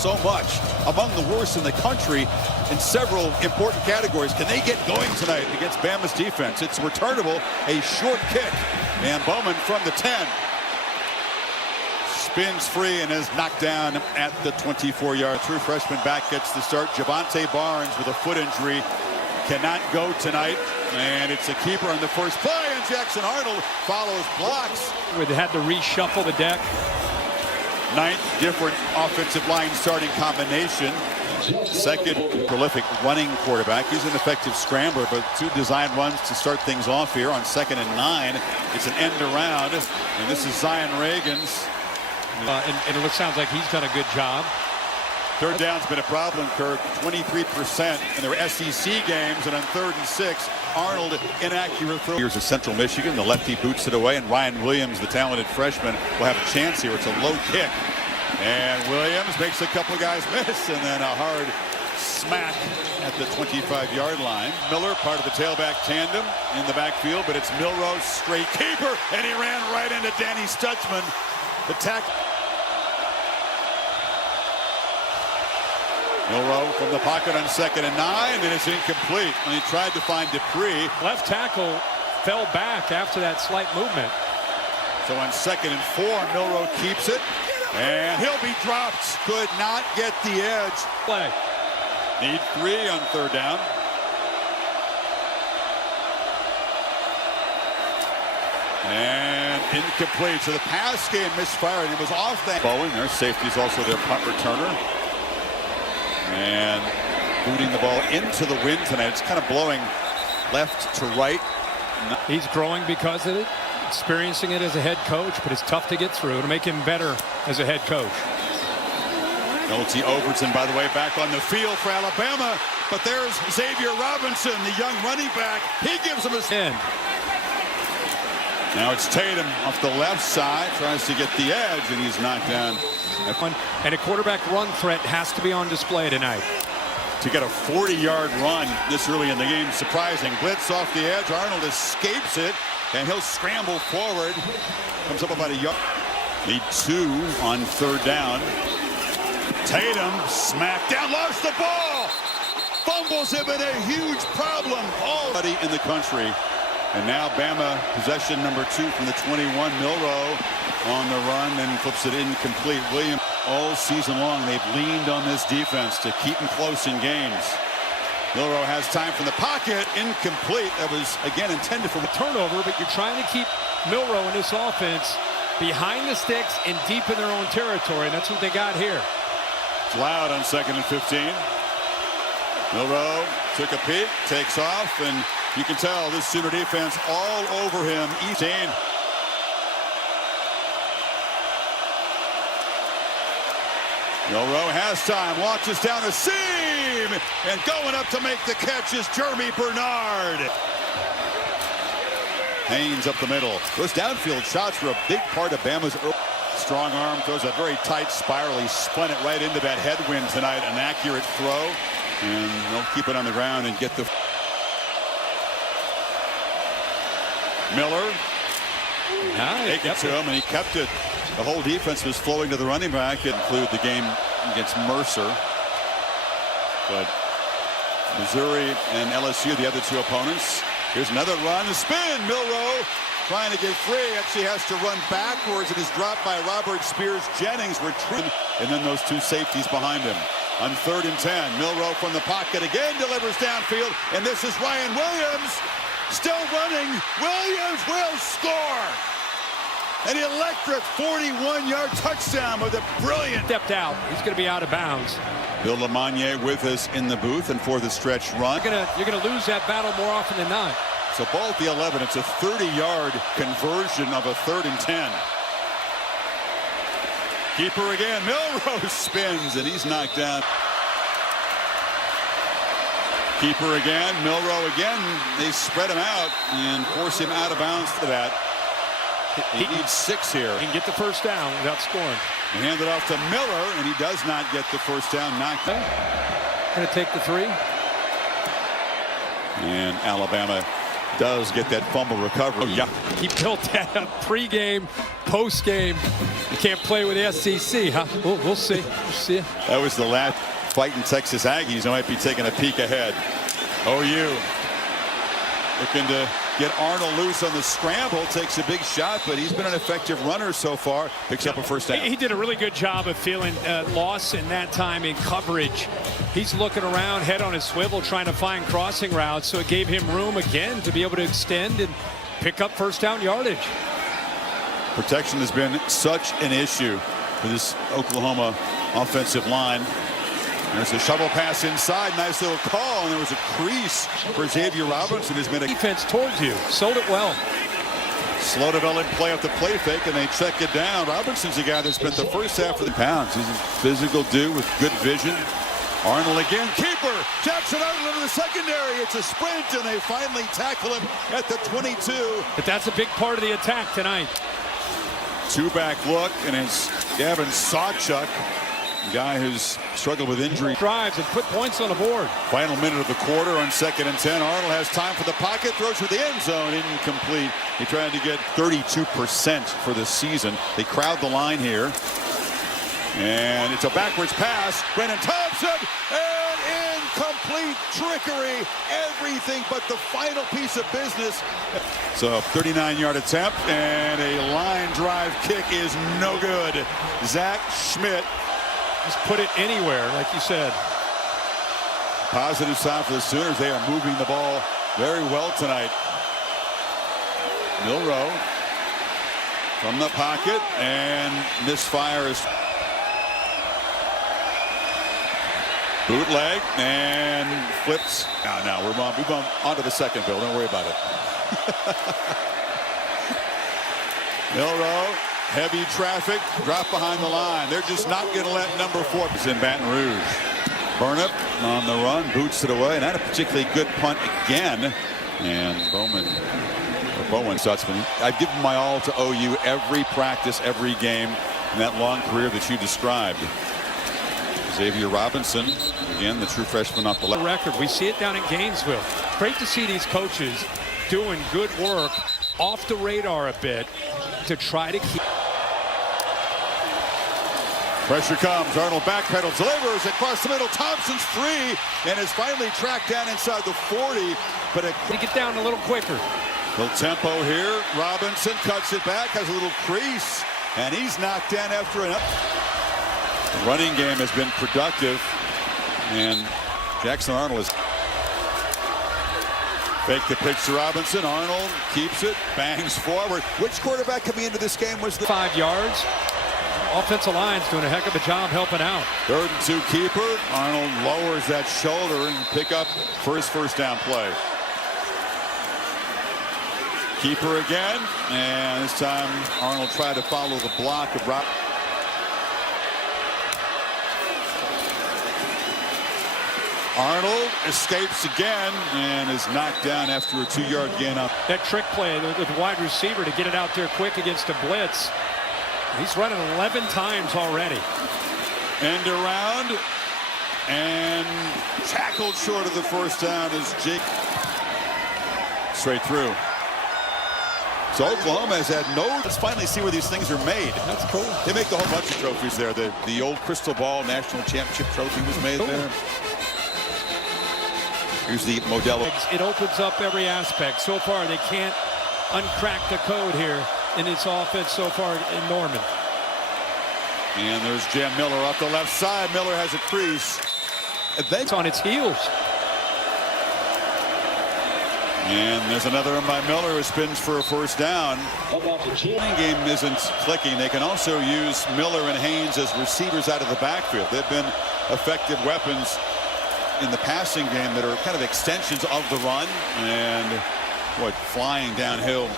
so much. Among the worst in the country in several important categories. Can they get going tonight against Bama's defense? It's returnable, a short kick. And Bowman from the 10. Spins free and is knocked down at the 24-yard. True freshman back gets the start. Javante Barnes with a foot injury cannot go tonight. And it's a keeper on the first play, and Jackson Arnold follows blocks. They had to reshuffle the deck. 9th different offensive line starting combination. Second prolific running quarterback. He's an effective scrambler, but 2 design runs to start things off here on 2nd and 9. It's an end around, and this is Zion Reagan's. And it sounds like he's done a good job. Third down's been a problem, Kirk. 23% in their SEC games, and on 3rd and 6, Arnold inaccurate throw. Here's a Central Michigan. The lefty boots it away, and Ryan Williams, the talented freshman, will have a chance here. It's a low kick. And Williams makes a couple guys miss, and then a hard smack at the 25-yard line. Miller, part of the tailback tandem in the backfield, but it's Milroe, straight keeper, and he ran right into Danny Stutzman. The tackle. Milroe from the pocket on 2nd and 9, and it's incomplete. And he tried to find Dupree. Left tackle fell back after that slight movement. So on 2nd and 4, Milroe keeps it, and he'll be dropped. Could not get the edge. Play. Need 3 on 3rd down. And incomplete. So the pass game misfired. It was off that. Bowen, their safety, is also their punt returner. And booting the ball into the wind tonight. It's kind of blowing left to right. He's growing because of it, experiencing it as a head coach, but it's tough to get through to make him better as a head coach. Nolte Overton, by the way, back on the field for Alabama. But there's Xavier Robinson, the young running back. He gives him a end. Now it's Tatum off the left side, tries to get the edge, and he's knocked down. And a quarterback run threat has to be on display tonight. To get a 40-yard run this early in the game, surprising. Blitz off the edge, Arnold escapes it, and he'll scramble forward. Comes up about a yard. Need 2 on 3rd down. Tatum smacked down, lost the ball. Fumbles have been a huge problem already in the country. And now Bama possession number 2 from the 21. Milroe on the run and flips it incomplete. Williams all season long, they've leaned on this defense to keep them close in games. Milroe has time from the pocket. Incomplete. That was, again, intended for a turnover, but you're trying to keep Milroe in this offense behind the sticks and deep in their own territory, and that's what they got here. It's Loud on 2nd and 15. Milroe took a peek, takes off, and you can tell this Sooner defense all over him. Milroe has time, launches down the seam, and going up to make the catch is Jeremy Bernard. Haynes up the middle. Those downfield shots were a big part of Bama's early. Strong arm, throws a very tight spiral. He spun it right into that headwind tonight. An accurate throw, and they'll keep it on the ground and get the... Miller take it to him, and he kept it. The whole defense was flowing to the running back. It included the game against Mercer. But Missouri and LSU, the other 2 opponents. Here's another run, a spin. Milroe trying to get free. Actually has to run backwards. It is dropped by Robert Spears Jennings. Retreat, and then those 2 safeties behind him. On 3rd and 10, Milroe from the pocket again delivers downfield, and this is Ryan Williams. Still running. Williams will score. An electric 41-yard touchdown with a brilliant... Stepped out. He's going to be out of bounds. Bill LeMonnier with us in the booth, and for the stretch run. You're gonna lose that battle more often than not. So ball at the 11. It's a 30-yard conversion of a 3rd and 10. Keeper again. Milroe spins, and he's knocked down. Keeper again. Milroe again. They spread him out and force him out of bounds for that. He needs 6 here. He can get the first down without scoring. He handed off to Miller, and he does not get the first down. Knocked out. Going to take the 3. And Alabama does get that fumble recovery. Yeah, he built that up pre-game, post-game. You can't play with the SEC, huh? We'll see. We'll see. That was the last fight in Texas Aggies. I might be taking a peek ahead. OU looking to get Arnold loose on the scramble. Takes a big shot, but he's been an effective runner so far. Picks up a first down. He did a really good job of feeling loss in that time in coverage. He's looking around, head on his swivel, trying to find crossing routes. So it gave him room again to be able to extend and pick up first down yardage. Protection has been such an issue for this Oklahoma offensive line. There's a shovel pass inside. Nice little call, and there was a crease for Xavier Robinson, who's made a defense towards you. Sold it well. Slow development play off the play fake, and they check it down. Robinson's a guy that spent the first half of the pounds. He's a physical dude with good vision. Arnold again, keeper. Jackson Arnold into the secondary. It's a sprint, and they finally tackle him at the 22. But that's a big part of the attack tonight. Two-back look, and it's Gavin Sawchuk, a guy who's struggled with injury. Drives and put points on the board. Final minute of the quarter on 2nd and 10. Arnold has time for the pocket, throws for the end zone, incomplete. He tried to get 32% for the season. They crowd the line here. And it's a backwards pass. Brennan Thompson, and incomplete trickery. Everything but the final piece of business. So 39-yard attempt, and a line drive kick is no good. Zach Schmidt. Just put it anywhere, like you said. Positive sign for the Sooners. They are moving the ball very well tonight. Milroe from the pocket, and misfires. Bootleg and flips. Now we're on to the second, Bill. Don't worry about it. Milroe, heavy traffic, drop behind the line. They're just not going to let number 4 in Baton Rouge. Burnip on the run, boots it away. Not a particularly good punt again. And Bowen Stutzman. I've given my all to OU every practice, every game in that long career that you described. Xavier Robinson, again, the true freshman off the left. Record. We see it down in Gainesville. Great to see these coaches doing good work off the radar a bit to try to keep. Pressure comes. Arnold backpedals, delivers across the middle. Thompson's free and is finally tracked down inside the 40. But to get down a little quicker. Little tempo here. Robinson cuts it back, has a little crease, and he's knocked down after an up. The running game has been productive, and Jackson Arnold is fake the pitch to Robinson. Arnold keeps it, bangs forward. Which quarterback coming into this game was the 5 yards? Offensive line's doing a heck of a job helping out. 3rd and 2 keeper. Arnold lowers that shoulder and pick up for his first down play. Keeper again, and this time Arnold tried to follow the block of Rob. Arnold escapes again and is knocked down after a 2-yard gain up. That trick play with the wide receiver to get it out there quick against a blitz. He's running 11 times already. End around and tackled short of the first down is Jake. Straight through. So Oklahoma has had no. Let's finally see where these things are made. That's cool. They make the whole bunch of trophies there. The old Crystal Ball National Championship trophy was made there. Here's the Modelo. It opens up every aspect. So far, they can't uncrack the code here in its offense so far in Norman. And there's Jam Miller off the left side. Miller has a crease. It's on its heels. And there's another one by Miller who spins for a first down. The game isn't clicking. They can also use Miller and Haynes as receivers out of the backfield. They've been effective weapons in the passing game that are kind of extensions of the run. And flying downhill.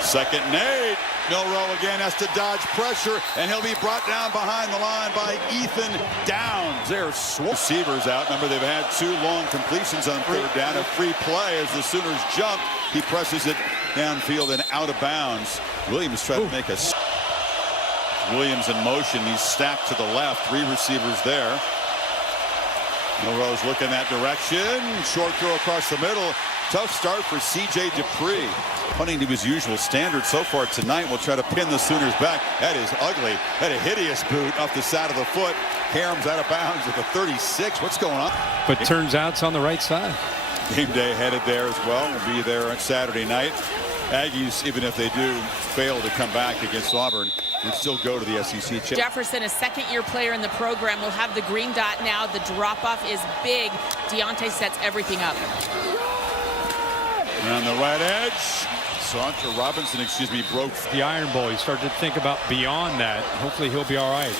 Second and 8. Milroe again has to dodge pressure, and he'll be brought down behind the line by Ethan Downs. There's receivers out. Remember, they've had 2 long completions on 3rd down. A free play as the Sooners jump. He presses it downfield and out of bounds. Williams tried to make a. Williams in motion. He's stacked to the left. 3 receivers there. Milrose looking that direction. Short throw across the middle. Tough start for C.J. Dupree. Punting to his usual standard so far tonight. Will try to pin the Sooners back. That is ugly. That a hideous boot off the side of the foot. Harem's out of bounds at the 36. What's going on? But turns out it's on the right side. Game day headed there as well. We'll be there on Saturday night. Aggies, even if they do fail to come back against Auburn, would still go to the SEC. Jefferson, a second-year player in the program, will have the green dot now. The drop-off is big. Deontay sets everything up. On the right edge, Robinson, broke the iron bowl. You start to think about beyond that. Hopefully he'll be all right.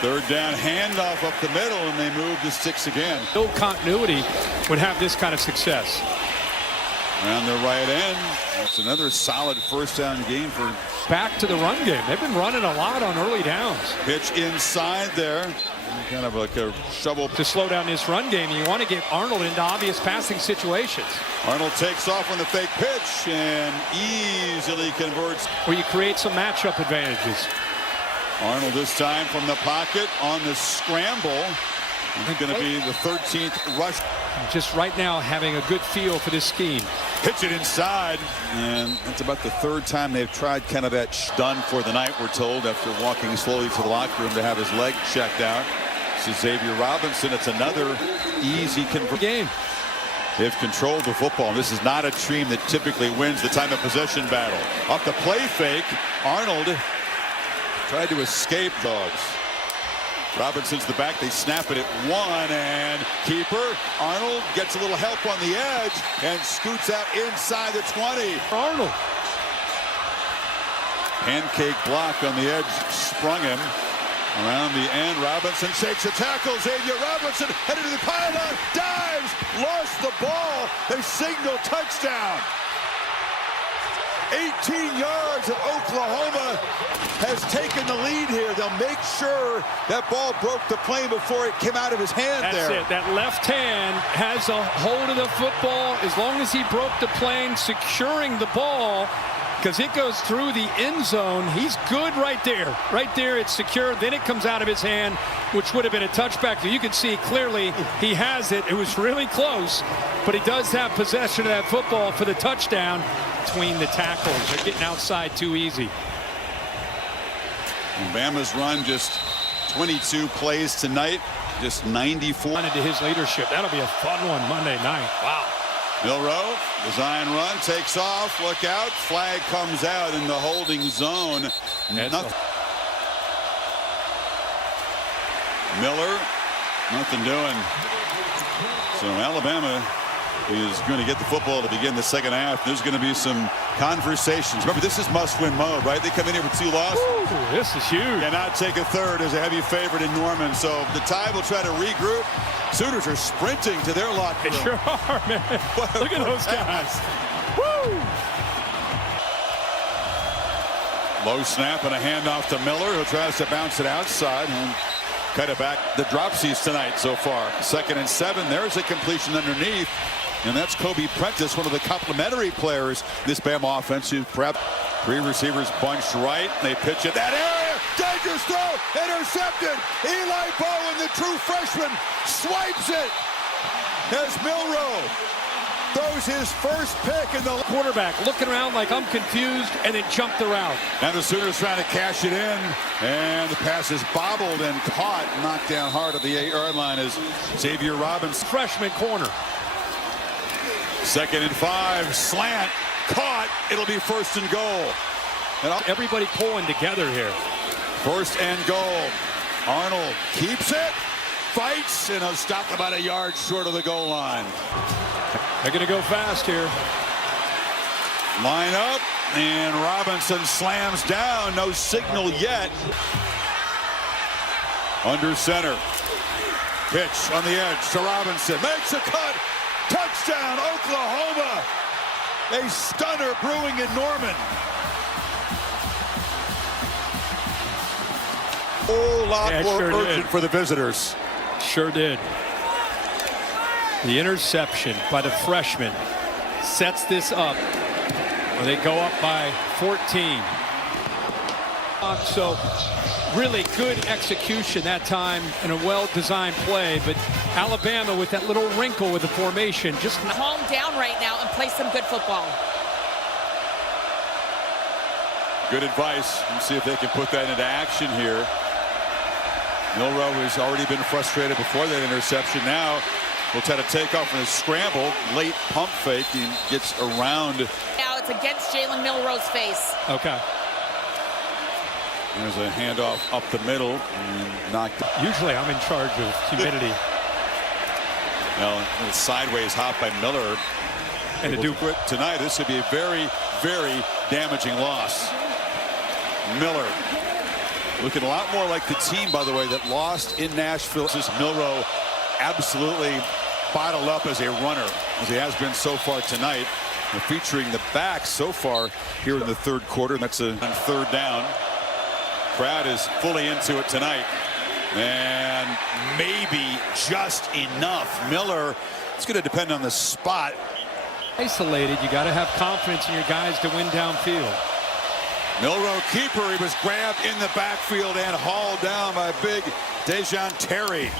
Third down handoff up the middle, and they move to 6 again. No continuity would have this kind of success. Around the right end, that's another solid first down game for. Back to the run game. They've been running a lot on early downs. Pitch inside there. Kind of like a shovel. To slow down this run game, you want to get Arnold into obvious passing situations. Arnold takes off on the fake pitch and easily converts. Where you create some matchup advantages. Arnold this time from the pocket on the scramble. It's going to be the 13th rush. Just right now having a good feel for this scheme. Hits it inside, and that's about the third time they've tried kind of that done for the night, we're told, after walking slowly to the locker room to have his leg checked out. This is Xavier Robinson. It's another easy game. They've controlled the football. This is not a team that typically wins the time of possession battle. Off the play fake, Arnold tried to escape dogs. Robinson's the back. They snap it at 1, and keeper Arnold gets a little help on the edge and scoots out inside the 20. Arnold. Pancake block on the edge, sprung him. Around the end, Robinson shakes a tackle. Xavier Robinson headed to the pylon, dives, lost the ball. They signal touchdown. 18 yards of Oklahoma has taken the lead here. They'll make sure that ball broke the plane before it came out of his hand. That's there. It. That left hand has a hold of the football as long as he broke the plane, securing the ball. Because it goes through the end zone. He's good right there. Right there, it's secure. Then it comes out of his hand, which would have been a touchback. So you can see clearly he has it. It was really close, but he does have possession of that football for the touchdown between the tackles. They're getting outside too easy. Bama's run just 22 plays tonight, just 94. Into his leadership. That'll be a fun one Monday night. Wow. Milroe, design run, takes off, look out, flag comes out in the holding zone. Miller, nothing doing. So Alabama is going to get the football to begin the second half. There's going to be some conversations. Remember, this is must-win mode, right? They come in here with 2 losses. Ooh, this is huge. Cannot take a third as a heavy favorite in Norman. So the Tide will try to regroup. Sooners are sprinting to their locker room. They sure are, man. Look at those guys. Woo! Low snap and a handoff to Miller, who tries to bounce it outside and cut it back. The dropsies tonight so far. 2nd and 7. There's a completion underneath. And that's Kobe Prentice, one of the complementary players this Bama offense. Perhaps 3 receivers bunched right. They pitch it that area. Dangerous throw. Intercepted. Eli Bowen, the true freshman, swipes it as Milroe throws his first pick in the quarterback looking around like I'm confused and then jumped the route. And the Sooners trying to cash it in. And the pass is bobbled and caught. Knocked down hard at the 8-yard line is Xavier Robinson. Freshman corner. 2nd and 5, slant, caught. It'll be 1st and goal. And everybody pulling together here. 1st and goal. Arnold keeps it, fights, and he'll stop about a yard short of the goal line. They're going to go fast here. Line up, and Robinson slams down. No signal yet. Under center. Pitch on the edge to Robinson. Makes a cut. Touchdown, Oklahoma. A stunner brewing in Norman. A lot more urgent for the visitors. Sure did. The interception by the freshman sets this up. They go up by 14. So really good execution that time and a well-designed play. But Alabama with that little wrinkle with the formation. Just calm down right now and play some good football. Good advice. Let's see if they can put that into action here. Milroe has already been frustrated before that interception. Now we'll try to take off in a scramble. Late pump fake. He gets around. Now it's against Jalen Milroe's face. okay. There's a handoff up the middle and knocked. Usually I'm in charge of humidity. Well, a little sideways hop by Miller. And to do it tonight, this would be a very, very damaging loss. Miller looking a lot more like the team, by the way, that lost in Nashville. This is Milroe absolutely bottled up as a runner, as he has been so far tonight. And featuring the back so far here in the third quarter. That's a third down. Crowd is fully into it tonight. And maybe just enough. Miller, it's going to depend on the spot. Isolated, you got to have confidence in your guys to win downfield. Milroe keeper, he was grabbed in the backfield and hauled down by big Dejon Terry.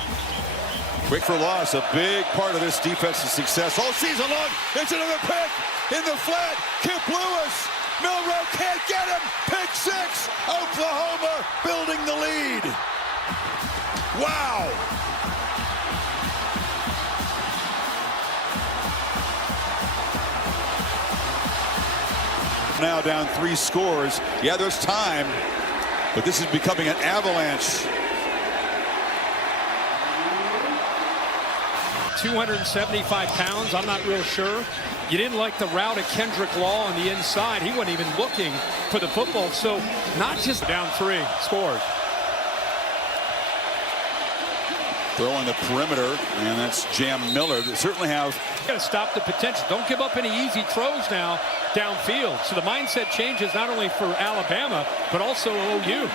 Quick for loss, a big part of this defense's success all season long. It's another pick in the flat. Kip Lewis, Milroe can't get him. Pick six, Oklahoma building the lead. Wow. Now down 3 scores. Yeah, there's time, but this is becoming an avalanche. 275 pounds, I'm not real sure. You didn't like the route of Kendrick Law on the inside. He wasn't even looking for the football. So not just down 3 scores. Throw on the perimeter, and that's Jam Miller. They certainly have. Got to stop the potential. Don't give up any easy throws now downfield. So the mindset changes not only for Alabama, but also OU.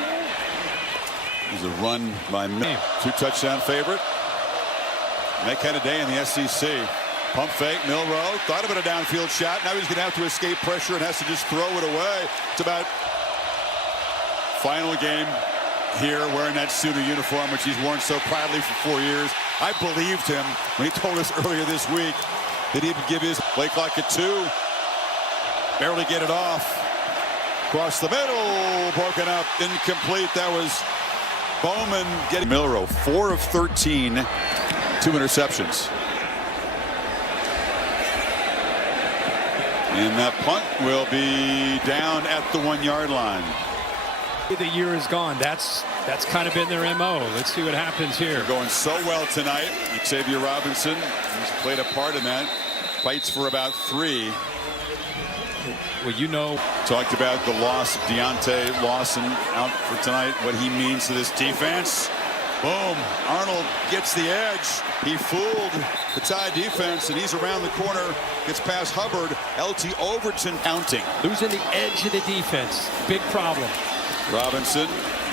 There's a run by Miller. 2-touchdown favorite. And that kind of day in the SEC. Pump fake, Milroe. Thought about a downfield shot. Now he's going to have to escape pressure and has to just throw it away. It's about final game here wearing that Sooner uniform, which he's worn so proudly for 4 years. I believed him when he told us earlier this week that he would give his play clock at 2. Barely get it off. Across the middle, broken up, incomplete. That was Bowman getting Milroe, 4 of 13, 2 interceptions. And that punt will be down at the 1-yard line. The year is gone. That's kind of been their MO. Let's see what happens here. They're going so well tonight. Xavier Robinson has played a part in that. Fights for about 3. Well, you know, talked about the loss of Deontay Lawson out for tonight, what he means to this defense. Boom. Arnold gets the edge. He fooled the Tide defense, and he's around the corner. Gets past Hubbard. LT Overton counting. Losing the edge of the defense. Big problem. Robinson,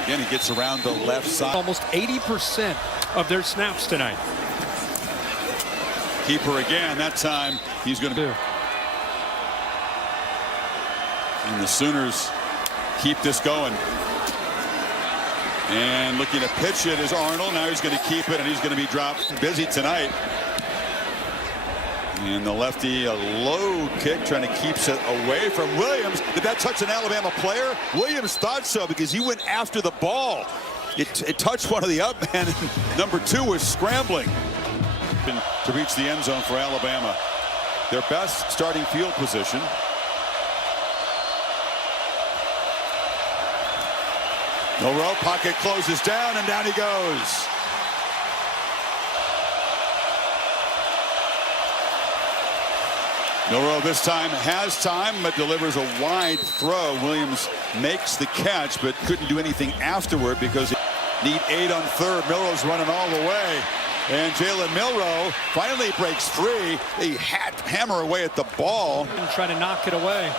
again, he gets around the left side. Almost 80% of their snaps tonight. Keeper again. That time he's going to do. And the Sooners keep this going. And looking to pitch it is Arnold. Now he's going to keep it, and he's going to be dropped. Busy tonight. And the lefty, a low kick, trying to keep it away from Williams. Did that touch an Alabama player? Williams thought so because he went after the ball. It touched one of the up men. Number 2 was scrambling to reach the end zone for Alabama. Their best starting field position. Milroe, pocket closes down, and down he goes. Milroe this time has time, but delivers a wide throw. Williams makes the catch, but couldn't do anything afterward because he need 8 on third. Milroe's running all the way. And Jalen Milroe finally breaks free. They hammer away at the ball. And try to knock it away.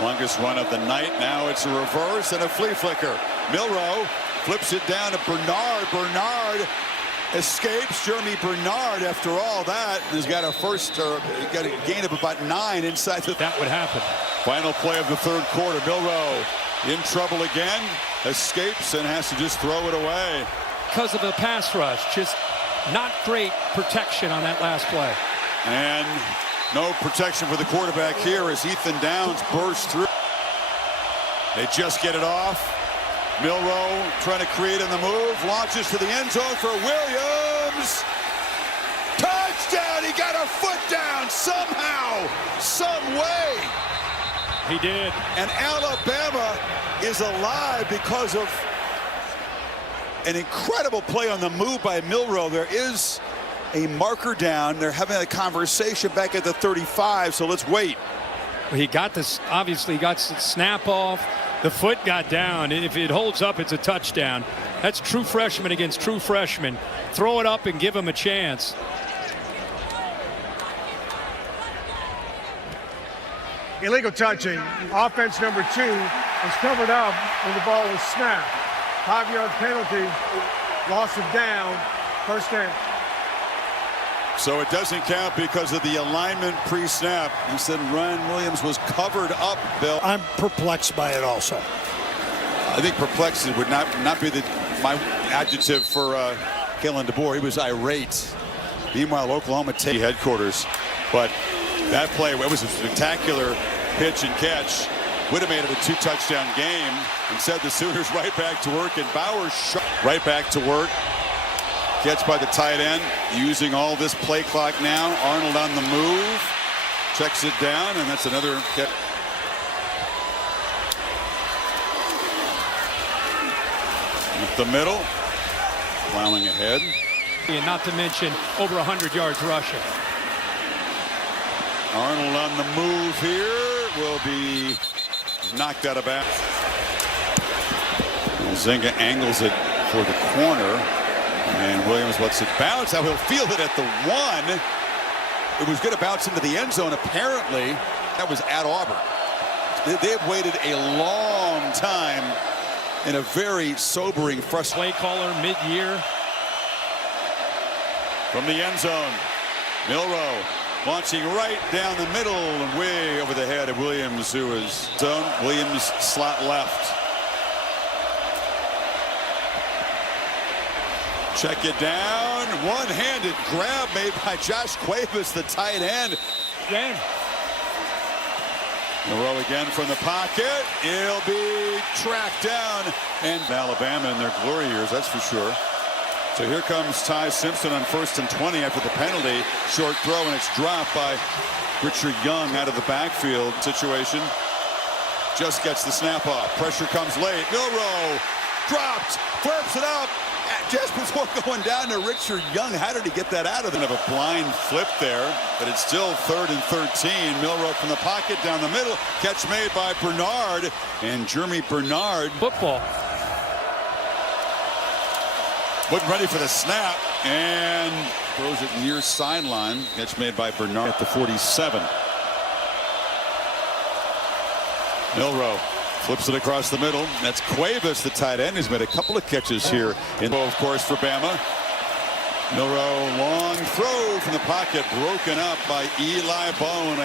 Longest run of the night. Now it's a reverse and a flea flicker. Milroe flips it down to Bernard. Bernard escapes. Jeremy Bernard, after all that, has got a got a gain of about 9 inside the. That would happen. Final play of the third quarter. Milroe in trouble again, escapes and has to just throw it away. Because of the pass rush, just not great protection on that last play. And no protection for the quarterback here as Ethan Downs bursts through. They just get it off. Milroe trying to create in the move, launches to the end zone for Williams. Touchdown! He got a foot down somehow, some way. He did. And Alabama is alive because of an incredible play on the move by Milroe. There is a marker down. They're having a conversation back at the 35, so let's wait. He got this, obviously got the snap off. The foot got down, and if it holds up, it's a touchdown. That's true freshman against true freshman. Throw it up and give him a chance. Illegal touching. Offense number 2 was covered up when the ball was snapped. 5-yard penalty, loss of down, first down. So it doesn't count because of the alignment pre-snap. He said Ryan Williams was covered up, Bill. I'm perplexed by it also. I think perplexed would not be my adjective for Kalen DeBoer. He was irate. Meanwhile, Oklahoma take headquarters. But that play, it was a spectacular pitch and catch. Would have made it a 2-touchdown game. Instead, the Sooners right back to work, and Bowers right back to work. Catch by the tight end, using all this play clock now. Arnold on the move, checks it down, and that's another catch. Up the middle, plowing ahead. And not to mention over 100 yards rushing. Arnold on the move here will be knocked out of bounds. Zinga angles it for the corner, and Williams lets it bounce. Now he'll field it at the 1. It was going to bounce into the end zone, apparently. That was at Auburn. They have waited a long time in a very sobering, frustrating. Play caller mid-year. From the end zone, Milroe launching right down the middle and way over the head of Williams, who is zone. Williams slot left. Check it down. One-handed grab made by Josh Cuevas, the tight end. Again. Milroe again from the pocket. He'll be tracked down. And Alabama in their glory years, that's for sure. So here comes Ty Simpson on 1st and 20 after the penalty. Short throw, and it's dropped by Richard Young out of the backfield situation. Just gets the snap off. Pressure comes late. Milroe dropped, flips it up. Just before going down to Richard Young. How did he get that out of there? Of a blind flip there, but it's still 3rd and 13. Milroe from the pocket down the middle. Catch made by Bernard, and Jeremy Bernard. Football. Wasn't ready for the snap and throws it near sideline. Catch made by Bernard at the 47. Milroe flips it across the middle. That's Cuevas, the tight end. He's made a couple of catches here. Of course, for Bama. Milroe, long throw from the pocket, broken up by Eli Bone.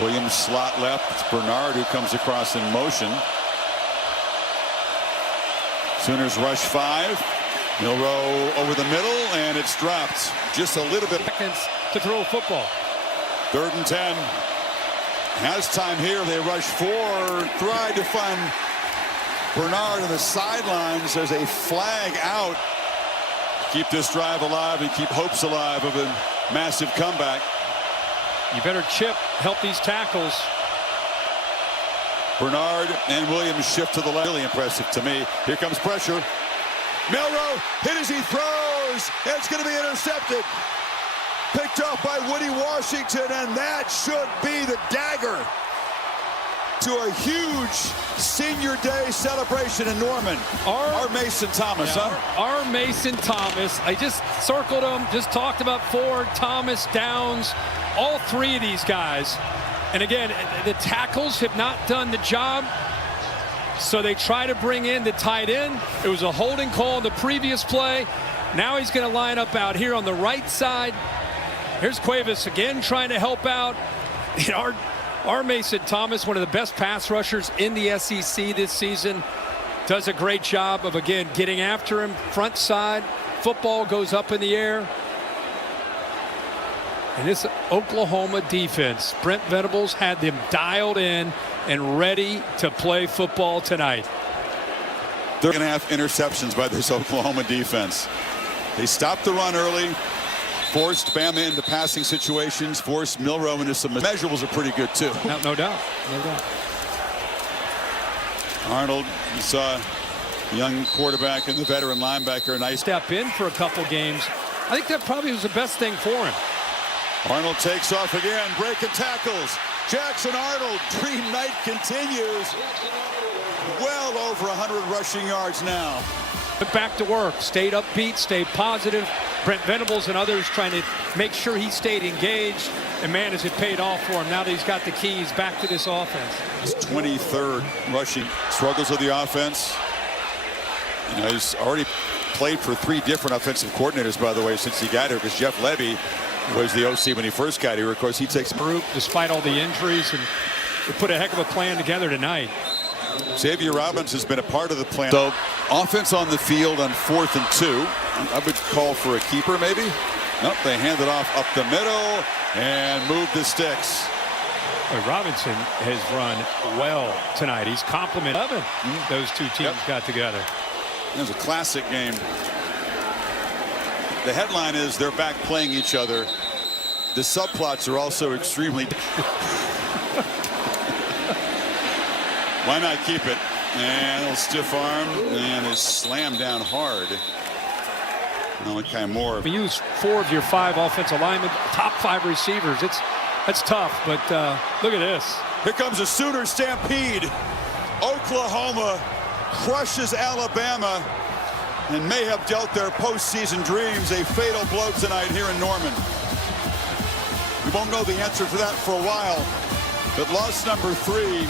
Williams slot left. It's Bernard who comes across in motion. Sooners rush 5. Milroe over the middle, and it's dropped just a little bit. Seconds to throw a football. 3rd and 10. Has time here. They rush 4. Tried to find Bernard on the sidelines. There's a flag out. Keep this drive alive and keep hopes alive of a massive comeback. You better chip, help these tackles. Bernard and Williams shift to the left. Really impressive to me. Here comes pressure. Milroe hit as he throws. And it's going to be intercepted. Picked off by Woody Washington, and that should be the dagger to a huge senior day celebration in Norman. Our Mason Thomas, yeah, Our Mason Thomas. I just circled him, just talked about Ford, Thomas, Downs, all 3 of these guys. And again, the tackles have not done the job. So they try to bring in the tight end. It was a holding call in the previous play. Now he's going to line up out here on the right side. Here's Cuevas again trying to help out. Our Mason Thomas, one of the best pass rushers in the SEC this season, does a great job of, again, getting after him. Front side, football goes up in the air. And this Oklahoma defense, Brent Venables had them dialed in and ready to play football tonight. They're going to have interceptions by this Oklahoma defense. They stopped the run early, forced Bama into passing situations, forced Milroe into some measurables are pretty good too. No doubt. No doubt. Arnold, you saw young quarterback and the veteran linebacker. Nice Step in for a couple games. I think that probably was the best thing for him. Arnold takes off again, breaking tackles. Jackson Arnold, dream night continues. Well over 100 rushing yards now. Went back to work, stayed upbeat, stayed positive. Brent Venables and others trying to make sure he stayed engaged. And man, has it paid off for him now that he's got the keys back to this offense. His 23rd rushing struggles of the offense. You know, he's already played for 3 different offensive coordinators, by the way, since he got here, because Jeff Levy was the OC when he first got here. Of course, he takes group despite all the injuries, and they put a heck of a plan together tonight. Xavier Robbins has been a part of the plan. So offense on the field on 4th and 2. I would call for a keeper maybe. Nope, they hand it off up the middle and move the sticks. Robinson has run well tonight. He's complimented those two teams got together. It was a classic game. The headline is they're back playing each other. The subplots are also extremely. Why not keep it? And a little stiff arm, and is slammed down hard. Malachi Moore. We use 4 of your 5 offensive linemen, top 5 receivers. That's tough, but look at this. Here comes a Sooner stampede. Oklahoma crushes Alabama and may have dealt their postseason dreams a fatal blow tonight here in Norman. We won't know the answer to that for a while, but loss number 3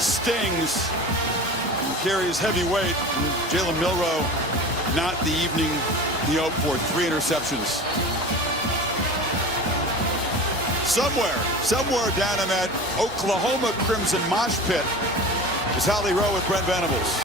stings and carries heavy weight. Jalen Milroe, not the evening he hoped for. 3 interceptions. Somewhere down in that Oklahoma Crimson mosh pit is Holly Rowe with Brent Venables.